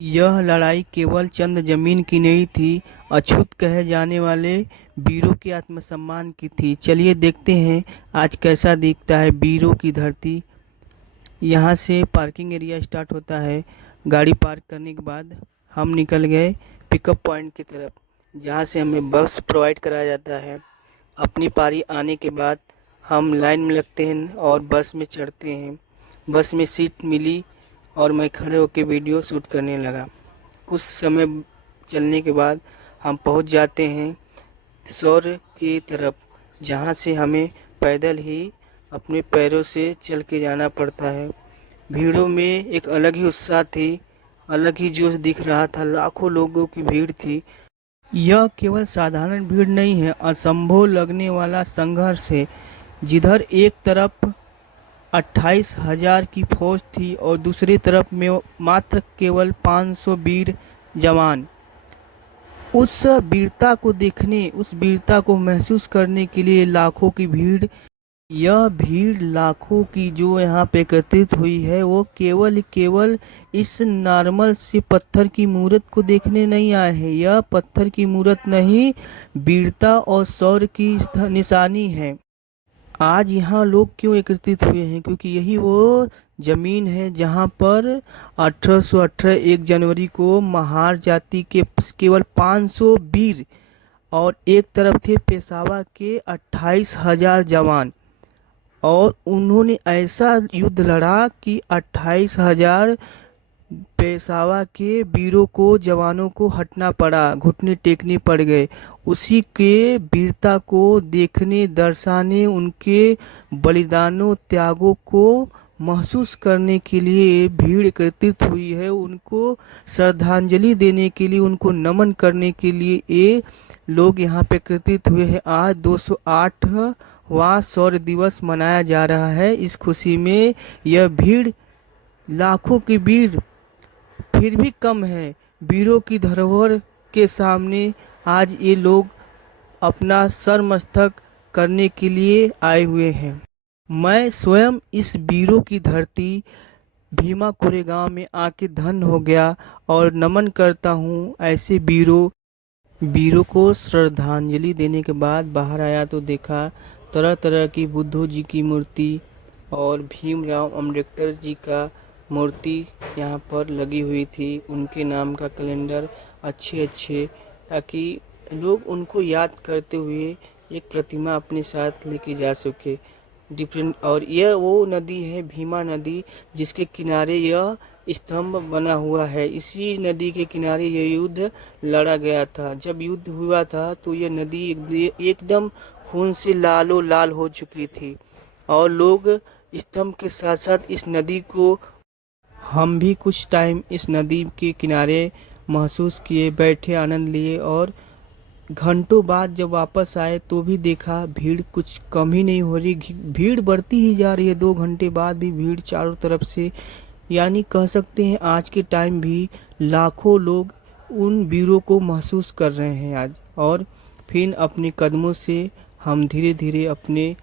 यह लड़ाई केवल चंद जमीन की नहीं थी, अछूत कहे जाने वाले वीरों के आत्मसम्मान की थी। चलिए देखते हैं आज कैसा दिखता है वीरों की धरती। यहाँ से पार्किंग एरिया स्टार्ट होता है। गाड़ी पार्क करने के बाद हम निकल गए पिकअप पॉइंट की तरफ, जहाँ से हमें बस प्रोवाइड कराया जाता है। अपनी पारी आने के बाद हम लाइन में लगते हैं और बस में चढ़ते हैं। बस में सीट मिली और मैं खड़े होकर वीडियो शूट करने लगा। कुछ समय चलने के बाद हम पहुंच जाते हैं सौर की तरफ, जहां से हमें पैदल ही अपने पैरों से चल के जाना पड़ता है। भीड़ों में एक अलग ही उत्साह थी, अलग ही जोश दिख रहा था। लाखों लोगों की भीड़ थी। यह केवल साधारण भीड़ नहीं है, असंभव लगने वाला संघर्ष है। जिधर एक तरफ 28,000 की फौज थी और दूसरी तरफ में मात्र केवल 500 वीर जवान। उस वीरता को देखने, उस वीरता को महसूस करने के लिए लाखों की भीड़, यह भीड़ लाखों की जो यहाँ पे एकत्रित हुई है, वो केवल इस नॉर्मल से पत्थर की मूर्त को देखने नहीं आए हैं। यह पत्थर की मूर्त नहीं, वीरता और शौर्य की निशानी है। आज यहाँ लोग क्यों एकत्रित हुए हैं? क्योंकि यही वो जमीन है जहाँ पर 1818 1 जनवरी को महार जाति के केवल 500 वीर और एक तरफ थे पेशावा के 28,000 जवान, और उन्होंने ऐसा युद्ध लड़ा कि 28,000 पेशावा के वीरों को, जवानों को हटना पड़ा, घुटने टेकने पड़ गए। उसी के वीरता को देखने, दर्शाने, उनके बलिदानों, त्यागों को महसूस करने के लिए भीड़ एकत्रित हुई है। उनको श्रद्धांजलि देने के लिए, उनको नमन करने के लिए ये लोग यहाँ पे एकत्रित हुए हैं। आज 208वां शौर्य दिवस मनाया जा रहा है। इस खुशी में यह भीड़, लाखों की भीड़ फिर भी कम है। वीरों की धरोहर के सामने आज ये लोग अपना सर मस्तक करने के लिए आए हुए हैं। मैं स्वयं इस वीरों की धरती भीमा कोरेगांव में आके धन्य हो गया और नमन करता हूँ ऐसे वीरों को। श्रद्धांजलि देने के बाद बाहर आया तो देखा तरह तरह की बुद्धो जी की मूर्ति और भीमराव अम्बेडकर जी का मूर्ति यहाँ पर लगी हुई थी। उनके नाम का कैलेंडर अच्छे, ताकि लोग उनको याद करते हुए एक प्रतिमा अपने साथ लेके जा सके डिफरेंट। और यह वो नदी है, भीमा नदी, जिसके किनारे यह स्तंभ बना हुआ है। इसी नदी के किनारे यह युद्ध लड़ा गया था। जब युद्ध हुआ था तो यह नदी एकदम खून से लालो लाल हो चुकी थी, और लोग स्तंभ के साथ साथ इस नदी को, हम भी कुछ टाइम इस नदी के किनारे महसूस किए, बैठे, आनंद लिए। और घंटों बाद जब वापस आए तो भी देखा भीड़ कुछ कम ही नहीं हो रही, भीड़ बढ़ती ही जा रही है। 2 घंटे बाद भी भीड़ चारों तरफ से, यानी कह सकते हैं आज के टाइम भी लाखों लोग उन वीरों को महसूस कर रहे हैं आज। और फिर अपने कदमों से हम धीरे धीरे अपने